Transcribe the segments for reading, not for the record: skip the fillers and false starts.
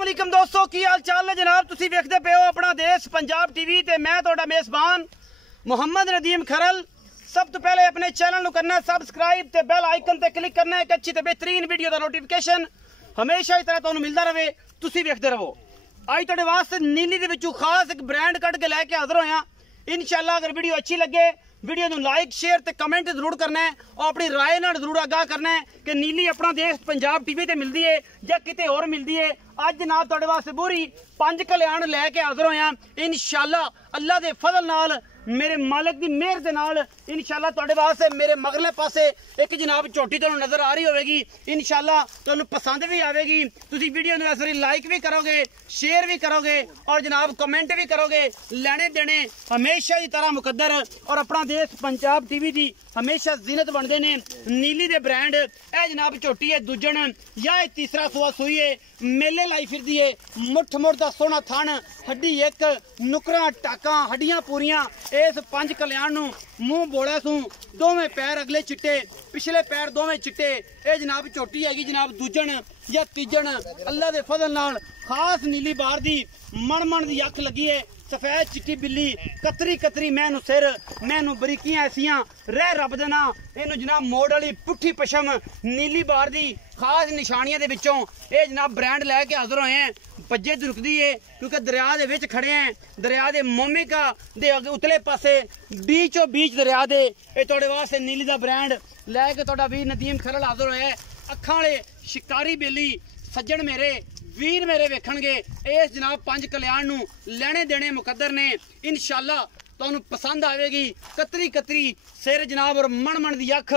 अस्सलामुअलैकुम दोस्तों, की हाल चाल है जनाब। तुसी वेखदे पे हो अपना देश पंजाब टीवी ते मैं तुहाडा मेज़बान मुहम्मद नदीम खरल। सब तो पहले अपने चैनल नूं करना सबसक्राइब ते बेल आइकन ते क्लिक करना है। एक अच्छी ते बेहतरीन वीडियो दा नोटिफिकेशन हमेशा इस तरह तुहानूं मिलदा रहे, तुसी वेखदे रहो। अज तुहाडे वास्ते नीली दे विचों खास एक ब्रांड कढ के लैके हाज़र होया। इंशाअल्लाह अगर वीडियो अच्छी लगे वीडियो नूं लाइक शेयर ते कमेंट जरूर करना है और अपनी राय नाल जरूर आगाह करना है कि नीली अपना देश पंजाब टीवी ते मिलदी है या किते होर मिलदी है। अज जनाब तुहाडे वास्ते पूरी 5 कल्याण लैके हाज़र होया। इंशाअल्लाह अल्लाह दे फजल नाल मेरे मालिक दी मेहर दे नाल इंशाअल्लाह तुहाडे वास्ते मेरे मगरले पासे एक जनाब झोटी तुहानूं नजर आ रही होगी। इंशाअल्लाह तुहानूं पसंद भी आवेगी। तुसीं वीडियो नूं इस वारी लाइक भी करोगे, शेयर भी करोगे और जनाब कमेंट भी करोगे। लेने देने हमेशा की तरह मुकद्दर और अपना देश पंजाब टीवी दी हमेशा जीनत बनते ने। नीली दे ब्रांड ए जनाब झोटी है दूजन या तीसरा सुआ सूई है, मेले लाई फिरदी है। मुठ मुठ दा सोहना थन, हड्डी एक, नुकरा टाका, हड्डियां पूरियां। इस 5 कल्याण नूं मूंह बोला सू, दोवें पैर अगले चिट्टे, पिछले पैर दोवें चिट्टे। ये जनाब झोटी हैगी जनाब दूजन या तीजन। अल्लाह दे फजल नाल खास नीली बार दी मन मन दी अख लगी है। सफेद चिट्टी बिल्ली, कतरी कतरी मैनू सिर, मैनू बरीकियां ऐसियां रह रब दे ना। इनू जनाब मोड़ वाली पुट्ठी पशम नीली बार दी खास निशानियां दे विचों ये जनाब ब्रांड लैके हाज़र होए हैं। भज्जे रुकदी है क्योंकि दरिया दे विच खड़े हैं। दरिया दे मोमिका दे उतले पासे बीचों बीच दरिया दे ये तुहाडे वास्ते नीली दा ब्रांड लैके तुहाडा वीर नदीम खरल हाज़र होया है। अखां वाले शिकारी बेली सज्जन मेरे वीर मेरे वेखणगे इस जनाब 5 कल्याण नूं लेने देने मुकद्दर ने। इंशाअल्लाह तुहानूं पसंद आवेगी। कतरी कतरी सिर जनाब और मन मन दी अख।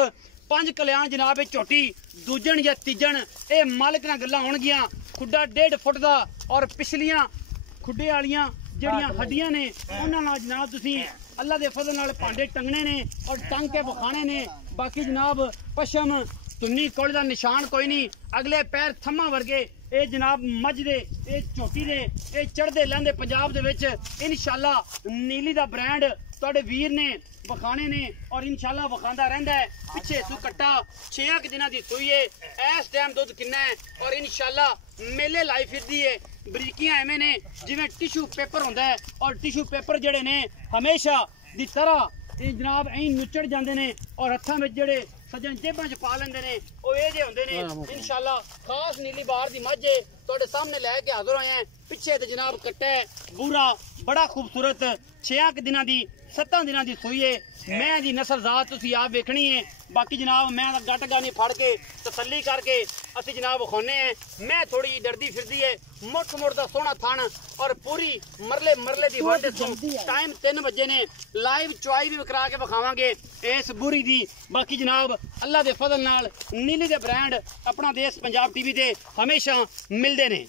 5 कल्याण जनाब ये झोटी दूजन या तीजन ये मालिक नाल गल्लां होणगियां। खुड्डा 1.5 फुट दा और पिछलियां खुड्डे वालियां जड़ियां हड्डियां ने उन्हां नाल जनाब तुसीं अल्लाह दे फजल नाल भांडे टंगने ने और टंग के विखाने ने। बाकी जनाब पशम तुन्नी कोल दा निशान कोई नहीं। अगले पैर थम्मा वर्गे ये जनाब मझ दे ये झोटी दे ये चढ़दे लैंदे पंजाब दे विच। इंशाअल्लाह नीली दा ब्रांड तुहाडे वीर ने वखाने ने और इंशाअल्लाह वखांदा रहिंदा है। पिछे सू कट्टा 6 दिनां दी सूई है। इस टाइम दुध किन्ना है और इंशाअल्लाह मेले लाई फिरदी है। बरीकियां एवें ने जिवें टिशू पेपर होंदा है और टिशू पेपर जड़े ने हमेशा दी तरह ये जनाब ऐं नुचड़ जांदे ने और हत्थां विच जड़े सज्जन जेबां च पा लेंदे ने ओ ये जे होंदे ने। इंशाअल्लाह खास नीली बार दी मझ तुहाडे सामने लैके हाज़र होए हैं। पिछे ते जनाब कट्टा है बूरा बड़ा खूबसूरत 6 दिनां दी 7 दिनां दी सूई है। मैं दी नस्ल जात तुसीं आप वेखनी है। बाकी जनाब मैं गट गानी फड़ के तसल्ली करके असीं जनाब विखाने हैं। मैं थोड़ी जी डरदी फिरदी है। मुठ मुठ दा सोहना थन और पूरी मरले मरले दी वंड। टाइम 3 बजे ने। लाइव चुआई भी करा के विखावांगे इस बुरी दी। बाकी जनाब अल्लाह दे फजल नाल नीली दे ब्रांड अपना देश पंजाब टीवी ते हमेशा मिलदे ने।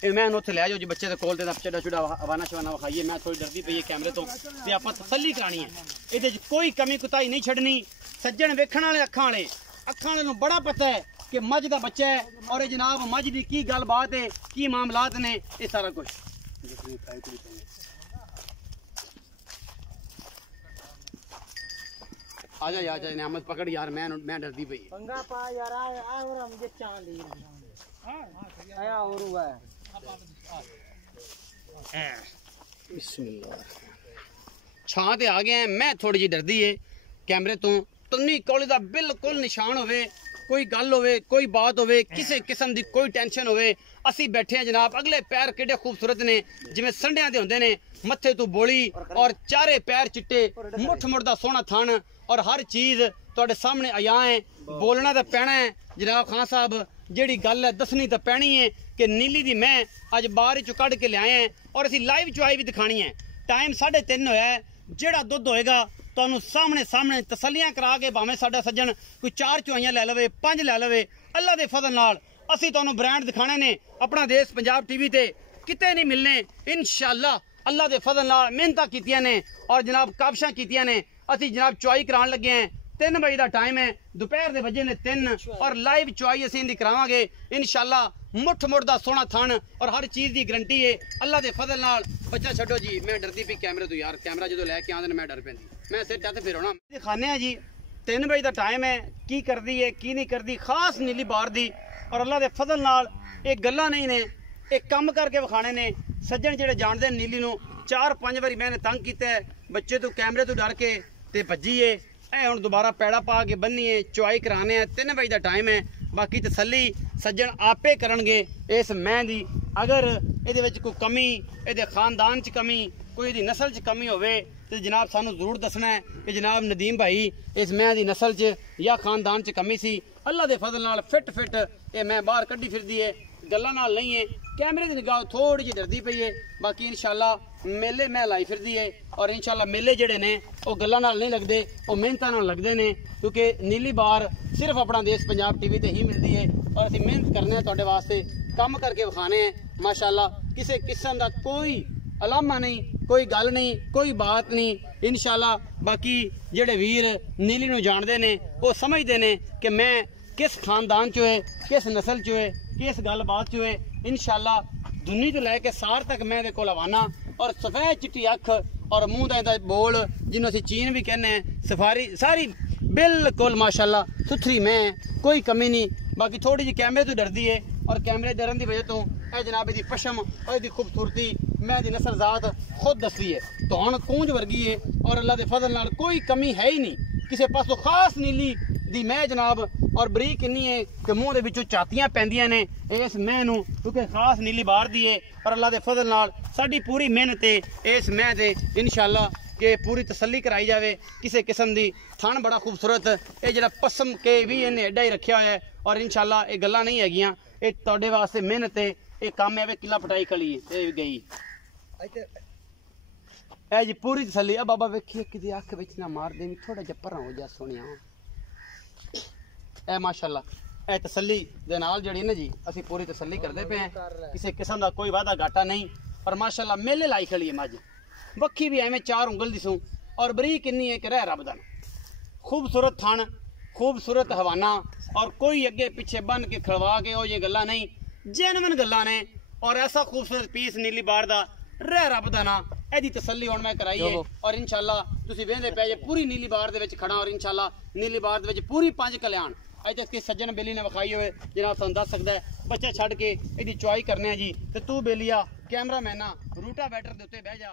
मैं उत्थे लै जाओ जी बच्चे कोल ते चढ़ा चुड़ा हवाना शवाना विखाइए। मैं थोड़ी डरदी पई है कैमरे तो ते आपां तसल्ली करानी है। इहदे च कोई कमी कुताही नहीं छड्डनी। सज्जन वेखण वाले अखां वाले नूं बड़ा पता है कि मझ दा बच्चा है और जनाब मझ दी की गल बात है की मामलात ने ये सारा कुछ। आजा यार नियामत पकड़ यार मैं डरदी पई पंगा पा यार आ और मुझे चांद ही आया और हुआ है। बिस्मिल्लाह छां ते आ गए हैं। मैं थोड़ी जी डरदी है कैमरे तो। तुन्नी कोली दा बिल्कुल निशान होवे, कोई गल होवे, कोई बात होवे, किसी किस्म दी कोई टेंशन होवे। असी बैठे हैं जनाब। अगले पैर किड्डे खूबसूरत ने जिवें संडियां दे हुंदे ने। मत्थे तो बोली और चारे पैर चिट्टे, मुठ मुठ दा सोहना थन और हर चीज तुहाडे सामने आया है। बोलना तो पैना है जनाब खान साहब। जेड़ी गल है दसनी तो पैनी है कि नीली दी मैं अज बाहर चो कढ़ के लियाए हैं और असी लाइव चुआई भी दिखानी है। टाइम 3:30 होया है। जेड़ा दुध होएगा तुहानूं सामने सामने तसल्लियां करा के भावें साडा सज्जन कोई 4 चुआइयां लै लवे 5 लै लवे अल्लाह दे फजल नाल असी तुहानूं ब्रांड दिखाने ने अपना देश पंजाब टीवी ते किते नहीं मिलने। इंशाअल्लाह अल्लाह दे फजल नाल मेहनतां कीतियां ने और जनाब काबशां कीतियां ने। असी जनाब चुआई करान लगे हैं। 3 बजे का टाइम है। दोपहर के बजे ने 3 और लाइव चुआई असीं दी करावांगे इंशाअल्लाह। मुठ मुठ दा सोहना थन और हर चीज़ की गरंटी है अल्लाह दे फजल नाल। बच्चा छड्डो जी मैं डरदी पई कैमरे तो यार। कैमरा जो लैके आंदे मैं डर पैंदी। मैं सिर टत फिर होना दिखाने जी। 3 बजे का टाइम है। की करदी है की नहीं करदी खास नीली बार दी और अल्लाह दे फजल नाल ये गल्लां नहीं ने एक कम करके विखाने ने सज्जन जेडे जानते नीली नूं 4-5 बारी मैंने तंग किया बच्चे तो कैमरे तो डर के ते भज्जीए ए हुण दोबारा पैड़ा पा के बन्नीए चुआई कराने 3 बजे का टाइम है। बाकी तसल्ली सज्जन आपे करनगे इस मैं दी। अगर इहदे विच कोई कमी इहदे खानदान च कमी कोई इहदी नस्ल च कमी होवे तो जनाब सानू जरूर दसना है कि जनाब नदीम भाई इस मैं दी नस्ल च या खानदान च कमी सी। अल्लाह दे फजल नाल फिट ये मैं बाहर कड्डी फिरदी है गल्लां नाल नहीं है। कैमरे की निगाह थोड़ी जी डरदी पई है। बाकी इंशाल्लाह मेले मैं लाई फिरदी है और इंशाल्लाह मेले जेडे ने वो गल्लां नाल नहीं लगदे, वो मेहनतां नाल लगदे ने क्योंकि नीली बार सिर्फ अपना देश पंजाब टीवी ते ही मिलती है और असीं मेहनत करने हैं तुहाडे वास्ते काम करके विखाने हैं। माशाअल्लाह किसी किस्म का कोई अलामा नहीं, कोई गल नहीं, कोई बात नहीं इंशाल्लाह। बाकी जेडे वीर नीली नूं जानदे ने वो समझदे ने कि मैं किस खानदान चो है, किस नस्ल चो है, किस गलबात चो है। इंशाल्लाह दुनी तो लैके सार तक मैं दे कोल आवाना और सफेद चिट्टी अख और मुंह दा बोल जिन्हों असीं चीन भी कहने सफारी सारी बिल्कुल माशाअल्लाह सुथरी मैं कोई कमी नहीं। बाकी थोड़ी जी कैमरे तो डरदी है और कैमरे डरन की वजह तो यह जनाब की पशम और इसकी खूबसूरती मैं दी नस्ल जात खुद दसदी है तो हूँ कूंज वर्गी है और अल्लाह के फजल नाल कोई कमी है ही नहीं किसी पासों खास नीली दी मैं जनाब और बरीक इन्नी है कि मुँह के विचों चातियां पैंदियां ने इस मैं नूं क्योंकि खास नीली बार दी है और अल्लाह के फजल नाल साडी पूरी मेहनत है इस मैं ते इंशाअल्लाह कि पूरी तसल्ली कराई जाए किसी किस्म की थन बड़ा खूबसूरत ये जरा पसम के भी इन्हें एडा ही रखा हुआ है और इंशाअल्लाह ये गल्लां नहीं हैगियां ये तुहाडे वास्ते मेहनत है ये काम है किला पटाई खली है गई ए जी पूरी तसल्ली। अब बाबा वेखिए कि अख विच ना मार दे थोड़ा जिहा परां हो जा सोनिया ए माशाअल्लाह ए तसल्ली दे नाल जड़ी ना जी असी पूरी तसल्ली करते पे हैं किसी किस्म का कोई वादा घाटा नहीं और माशाअल्लाह मेले लाई खली है मज बखी भी एवं 4 उंगल दिसूं और बरीक इन्नी है कि रह रब दा खूबसूरत थन खूबसूरत हवाना और कोई अगे पीछे बन के खड़वा के ये गल्लां नहीं जेनवन गल्लां ने और ऐसा खूबसूरत पीस नीली बार दा रह रब दा ना एदी तसल्ली हुण मैं कराई है और इंशाअल्लाह तुसीं वेंदे पे जे पूरी नीली बार दे विच खड़ा और इंशाअल्लाह नीली बार दे विच पूरी 5 कल्याण अज तक की सज्जन बेली ने विखाई होवे जनाब तुहानूं दस सकदा है बच्चा छड्ड के इहदी चुआई करने जी ते तू बेलिया कैमरा मैना रूटा बैटर दे उत्ते बह जा।